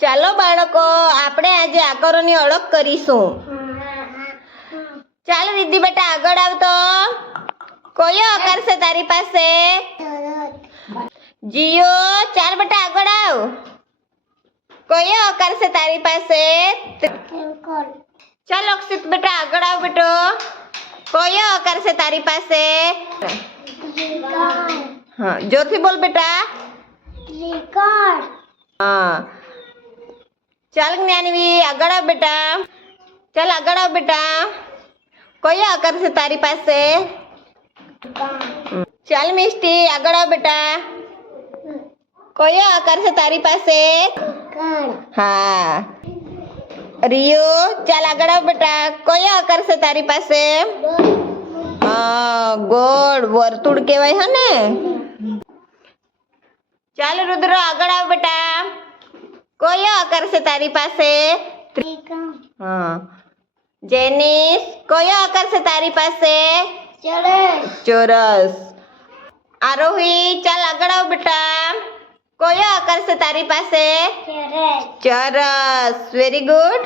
ચાલો બાળકો, આપણે આજે આકારોની ઓળખ કરીશું. ચાલ રિદ્ધિ બેટા આગળ આવતો. કયો આકાર છે તારી પાસે? જીયો, ચાલ બેટા આગળ આવ. કયો આકાર છે તારી પાસે? ચાલ અક્ષિત બેટા આગળ આવ બેટો. કયો આકાર છે તારી પાસે? હા, જોરથી બોલ બેટા. હા, ચાલ જ્ઞાનવી આગળ આવ બેટા. ચાલ આગળ આવ બેટા. કયો આકાર છે તારી પાસે? ચાલ મિષ્ટી આગળ આવ બેટા. કયો આકાર છે તારી પાસે? હા. રિયો, ચાલ આગળ આવ બેટા. કયો આકાર છે તારી પાસે? હા, ગોળ વર્તુળ કહેવાય હે ને. ચાલ રુદ્ર આગળ આવ બેટા. કયો આકાર છે તારી પાસે? હા. જેનિસ, કયો આકાર છે તારી પાસે? ચોરસ. આરોહી, ચાલ આગળ આવ બેટા. કયો આકાર છે તારી પાસે? ચોરસ. Very good.